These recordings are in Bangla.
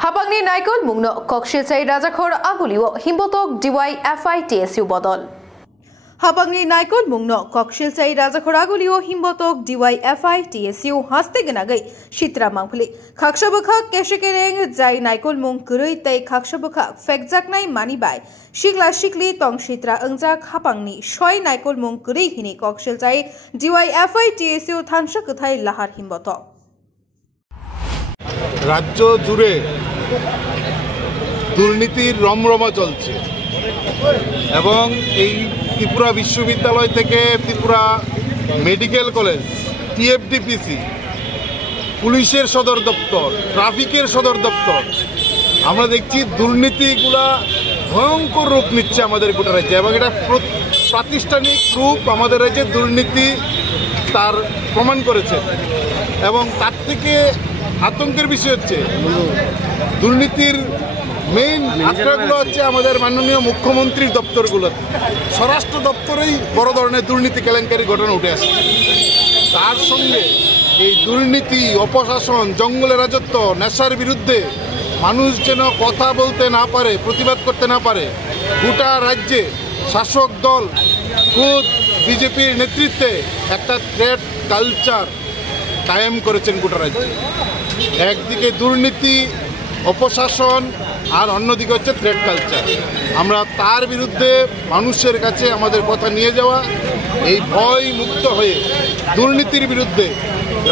Habangni Naikol Mungno Kokshilsai Rajakhor Agulio Himbotok DYFI TSU Bodol Habangni Naikol Mungno Kokshilsai Rajakhor Agulio Himbotok DYFI TSU Haste Ganagai Shitra Mangpuli Kakshabakha Keshekereng Jai Naikol Mung Kurui Tei Kakshabakha Fekjaknai Manibai Shikla Shikli Tong Shitra Engjak Habangni Shoi Naikol Mung Kurui Hini Kokshilsai DYFI TSU Thansha Kuthai Lahar Himbotok রাজ্য জুড়ে দুর্নীতির রমরমা চলছে এবং এই ত্রিপুরা বিশ্ববিদ্যালয় থেকে ত্রিপুরা মেডিকেল কলেজ টিএফডিপিসি পুলিশের সদর দপ্তর ট্রাফিকের সদর দপ্তর আমরা দেখছি দুর্নীতিগুলা ভয়ঙ্কর রূপ নিচ্ছে আমাদের গোটা রাজ্যে এবং এটা প্রাতিষ্ঠানিক রূপ আমাদের রাজ্যে দুর্নীতি তার প্রমাণ করেছে এবং তার থেকে আতঙ্কের বিষয় হচ্ছে দুর্নীতির মেইন আশ্রয়গুলো হচ্ছে আমাদের মাননীয় মুখ্যমন্ত্রীর দপ্তরগুলোতে স্বরাষ্ট্র দপ্তরেই বড় ধরনের দুর্নীতি কেলেঙ্কারি ঘটনা উঠে আসছে তার সঙ্গে এই দুর্নীতি অপশাসন জঙ্গলের রাজত্ব নেশার বিরুদ্ধে মানুষ যেন কথা বলতে না পারে প্রতিবাদ করতে না পারে গোটা রাজ্যে শাসক দল খুদ বিজেপির নেতৃত্বে একটা থ্রেট কালচার কায়েম করেছেন গোটা রাজ্যে একদিকে দুর্নীতি অপশাসন আর অন্যদিকে হচ্ছে থ্রেট কালচার আমরা তার বিরুদ্ধে মানুষের কাছে আমাদের কথা নিয়ে যাওয়া এই ভয় মুক্ত হয়ে দুর্নীতির বিরুদ্ধে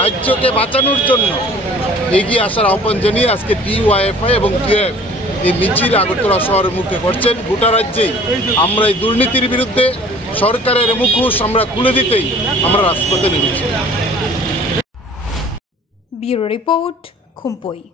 রাজ্যকে বাঁচানোর জন্য এগিয়ে আসার আহ্বান জানিয়ে আজকে ডিওয়াইএফআই এবং টিএফ এই মিছিল আগরতলা শহরের মুখে করছেন গোটা রাজ্যেই আমরা এই দুর্নীতির বিরুদ্ধে সরকারের মুখোশ আমরা খুলে দিতেই আমরা রাজপথে নেমেছি। Bureau Report, Khumpoi।